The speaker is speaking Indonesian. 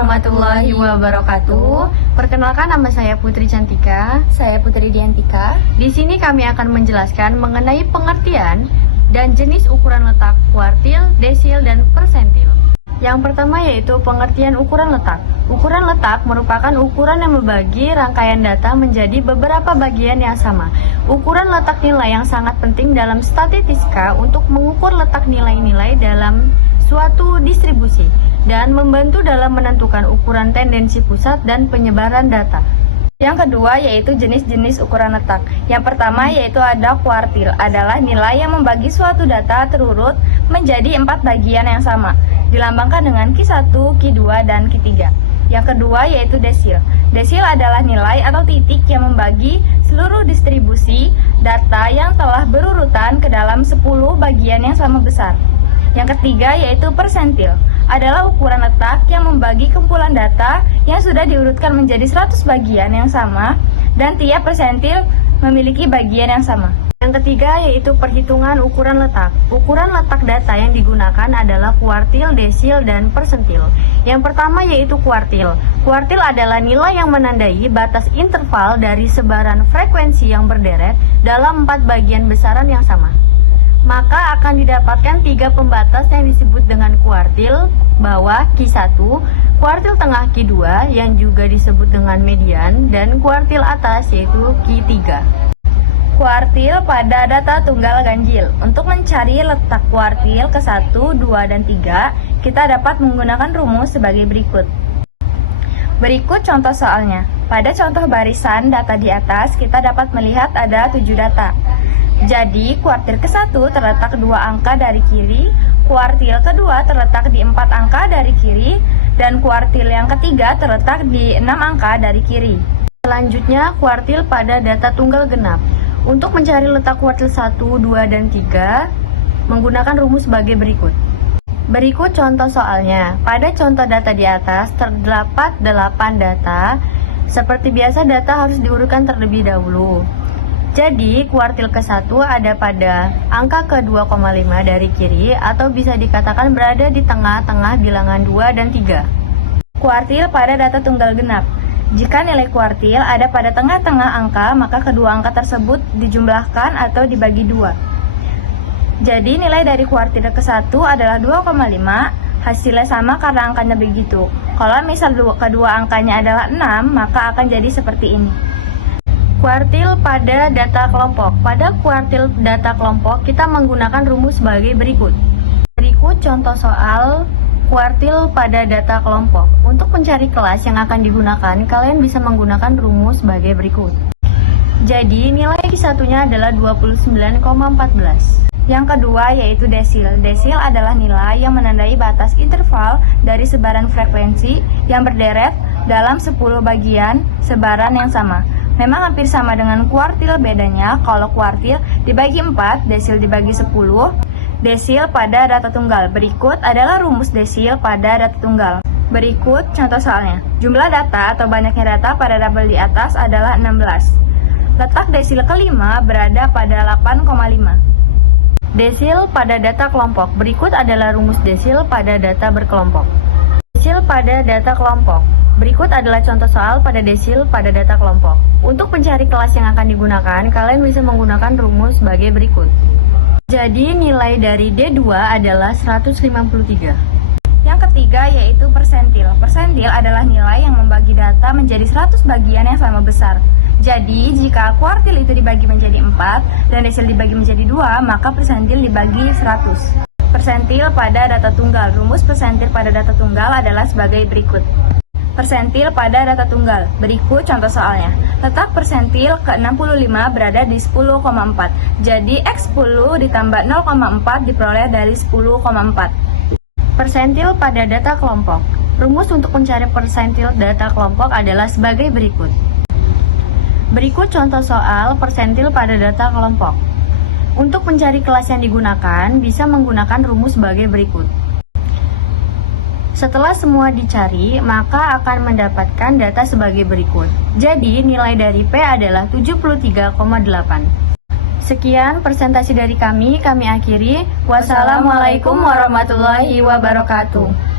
warahmatullahi wabarakatuh. Perkenalkan, nama saya Putri Cantika. Saya Putri Diantika. Di sini kami akan menjelaskan mengenai pengertian dan jenis ukuran letak kuartil, desil, dan persentil. Yang pertama yaitu pengertian ukuran letak. Ukuran letak merupakan ukuran yang membagi rangkaian data menjadi beberapa bagian yang sama. Ukuran letak nilai yang sangat penting dalam statistika untuk mengukur letak nilai-nilai dalam suatu distribusi dan membantu dalam menentukan ukuran tendensi pusat dan penyebaran data. Yang kedua yaitu jenis-jenis ukuran letak. Yang pertama yaitu ada kuartil, adalah nilai yang membagi suatu data terurut menjadi 4 bagian yang sama, dilambangkan dengan Q1, Q2, dan Q3. Yang kedua yaitu desil. Desil adalah nilai atau titik yang membagi seluruh distribusi data yang telah berurutan ke dalam 10 bagian yang sama besar. Yang ketiga yaitu persentil, adalah ukuran letak yang membagi kumpulan data yang sudah diurutkan menjadi 100 bagian yang sama dan tiap persentil memiliki bagian yang sama. Yang ketiga yaitu perhitungan ukuran letak. Ukuran letak data yang digunakan adalah kuartil, desil, dan persentil. Yang pertama yaitu kuartil. Kuartil adalah nilai yang menandai batas interval dari sebaran frekuensi yang berderet dalam 4 bagian besaran yang sama. Maka akan didapatkan 3 pembatas yang disebut dengan kuartil bawah Q1, kuartil tengah Q2 yang juga disebut dengan median, dan kuartil atas yaitu Q3. Kuartil pada data tunggal ganjil. Untuk mencari letak kuartil ke 1, 2, dan 3, kita dapat menggunakan rumus sebagai berikut. Berikut contoh soalnya. Pada contoh barisan data di atas, kita dapat melihat ada 7 data. Jadi, kuartil ke-1 terletak 2 angka dari kiri, kuartil kedua terletak di 4 angka dari kiri, dan kuartil yang ketiga terletak di 6 angka dari kiri. Selanjutnya, kuartil pada data tunggal genap. Untuk mencari letak kuartil 1, 2, dan 3, menggunakan rumus sebagai berikut. Berikut contoh soalnya. Pada contoh data di atas, terdapat 8 data. Seperti biasa, data harus diurutkan terlebih dahulu. Jadi, kuartil ke-1 ada pada angka ke-2,5 dari kiri atau bisa dikatakan berada di tengah-tengah bilangan 2 dan 3. Kuartil pada data tunggal genap. Jika nilai kuartil ada pada tengah-tengah angka, maka kedua angka tersebut dijumlahkan atau dibagi 2. Jadi, nilai dari kuartil ke-1 adalah 2,5, hasilnya sama karena angkanya begitu. Kalau misal kedua angkanya adalah 6, maka akan jadi seperti ini. Kuartil pada data kelompok. Pada kuartil data kelompok, kita menggunakan rumus sebagai berikut. Berikut contoh soal kuartil pada data kelompok. Untuk mencari kelas yang akan digunakan, kalian bisa menggunakan rumus sebagai berikut. Jadi, nilai Q1-nya adalah 29,14. Yang kedua yaitu desil. Desil adalah nilai yang menandai batas interval dari sebaran frekuensi yang berderet dalam 10 bagian sebaran yang sama. Memang hampir sama dengan kuartil, bedanya kalau kuartil dibagi 4, desil dibagi 10. Desil pada data tunggal. Berikut adalah rumus desil pada data tunggal. Berikut contoh soalnya. Jumlah data atau banyaknya data pada tabel di atas adalah 16. Letak desil kelima berada pada 8,5. Desil pada data kelompok. Berikut adalah rumus desil pada data berkelompok. Desil pada data kelompok. Berikut adalah contoh soal pada desil pada data kelompok. Untuk mencari kelas yang akan digunakan, kalian bisa menggunakan rumus sebagai berikut. Jadi, nilai dari D2 adalah 153. Yang ketiga yaitu persentil. Persentil adalah nilai yang membagi data menjadi 100 bagian yang sama besar. Jadi, jika kuartil itu dibagi menjadi 4 dan desil dibagi menjadi 2, maka persentil dibagi 100. Persentil pada data tunggal. Rumus persentil pada data tunggal adalah sebagai berikut. Persentil pada data tunggal. Berikut contoh soalnya. Letak persentil ke-65 berada di 10,4. Jadi, X10 ditambah 0,4 diperoleh dari 10,4. Persentil pada data kelompok. Rumus untuk mencari persentil data kelompok adalah sebagai berikut. Berikut contoh soal persentil pada data kelompok. Untuk mencari kelas yang digunakan, bisa menggunakan rumus sebagai berikut. Setelah semua dicari, maka akan mendapatkan data sebagai berikut. Jadi, nilai dari P adalah 73,8. Sekian presentasi dari kami akhiri. Wassalamualaikum warahmatullahi wabarakatuh.